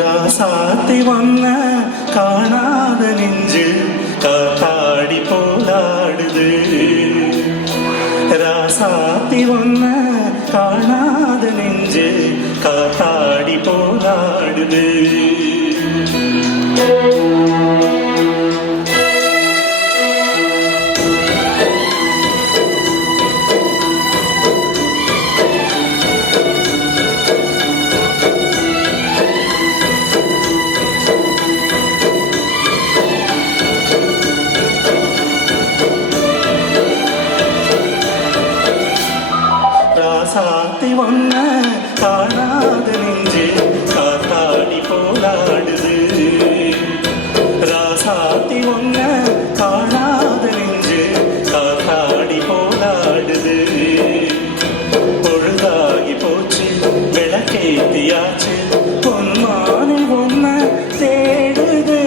ராசாத்தி வந்த காணாத நெஞ்சு காத்தாடி போலாடுது. ராசாத்தி வந்த காணாத நெஞ்சு காத்தாடி போலாடுது. ராசாத்தி வந்த காணாத நெஞ்சு காத்தாடி போலாடுது. ராசாத்தி வந்த காணாத நெஞ்சு காத்தாடி போலாடுது. பொழுதாகி போச்சு விளக்கேத்தியாச்சு பொன்மானை ஒன்ன தேடுது.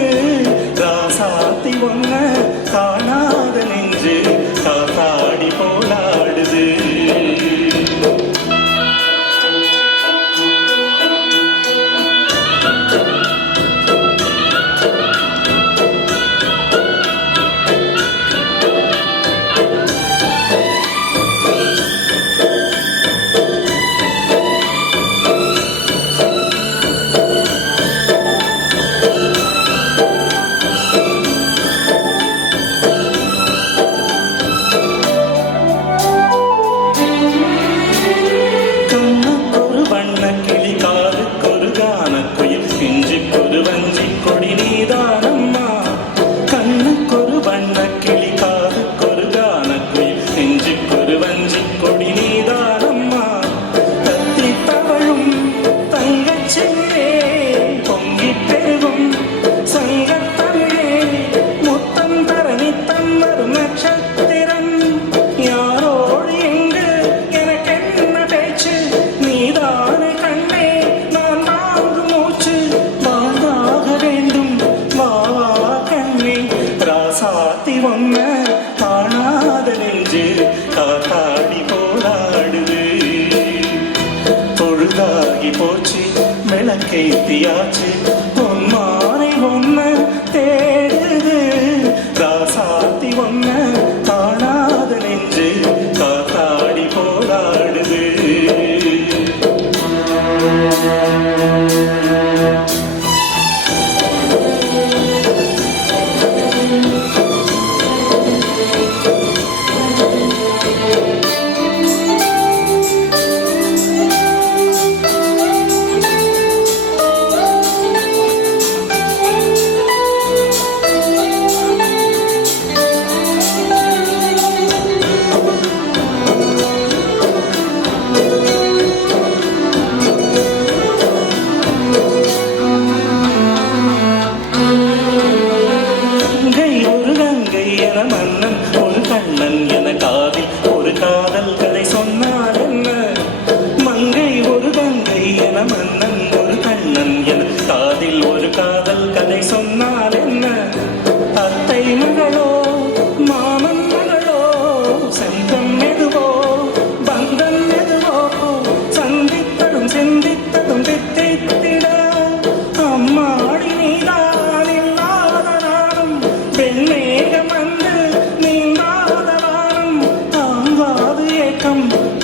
ராசாத்தி வந்த காணாத நெஞ்சு காத்தாடி போலாடுது. ராசாத்தி வந்த காணாத நெஞ்சு காத்தாடி போலாடுது. பொழுதாகி போச்சு விளக்கேத்தியாச்சு பொன்மானை ஒன்ன தேடுது. ராசாத்தி வந்த காணாத நெஞ்சு காத்தாடி போலாடுது. மன்னன் ஒரு கண்ணன் என காதில் ஒரு காதல் கதை சொன்னார் என்ன. மங்கை ஒரு கங்கை என மன்னன் ஒரு கண்ணன் என காதில் ஒரு காதல் கதை சொன்னார் என்ன. அத்தை மகளோ மாமன் மகளோ செந்தம் எதுவோ பந்தம் எதுவோ சந்தித்ததும் சிந்தித்ததும் தித்தித்திட அம்மாடி நீதான் இல்லாத நானும் பெண்ணேகம்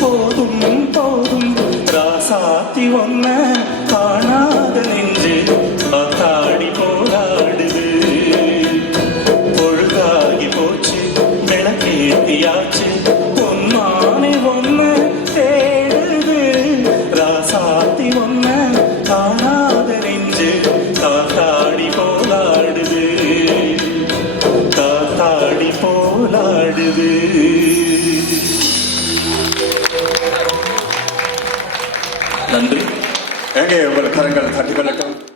போதும் போதும். ராசாத்தி ஒன்ன காணாத நெஞ்சு காத்தாடி போராடுது. பொழுதாகி போச்சு விளக்கேத்தியாச்சு பொன்மானை ஒன்ன தேடுது. ராசாத்தி ஒன்ன காணாத நெஞ்சு காத்தாடி போராடுது. காத்தாடி போராடுது. நன்றி. எங்கே உங்கள் கரங்கள் தட்டிக்கொள்ளட்டும்.